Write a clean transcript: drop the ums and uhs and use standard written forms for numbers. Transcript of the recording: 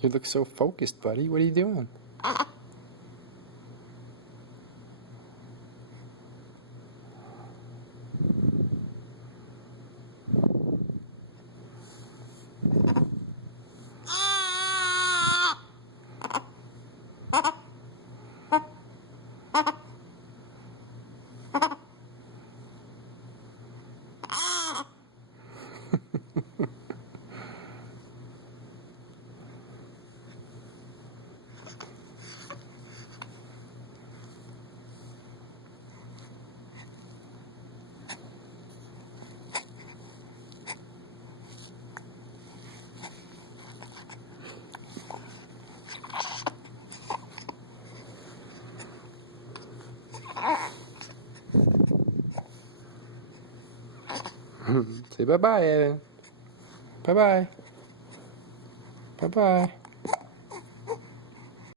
You look so focused, buddy. What are you doing? Say bye-bye, Evan. Bye-bye. Bye-bye.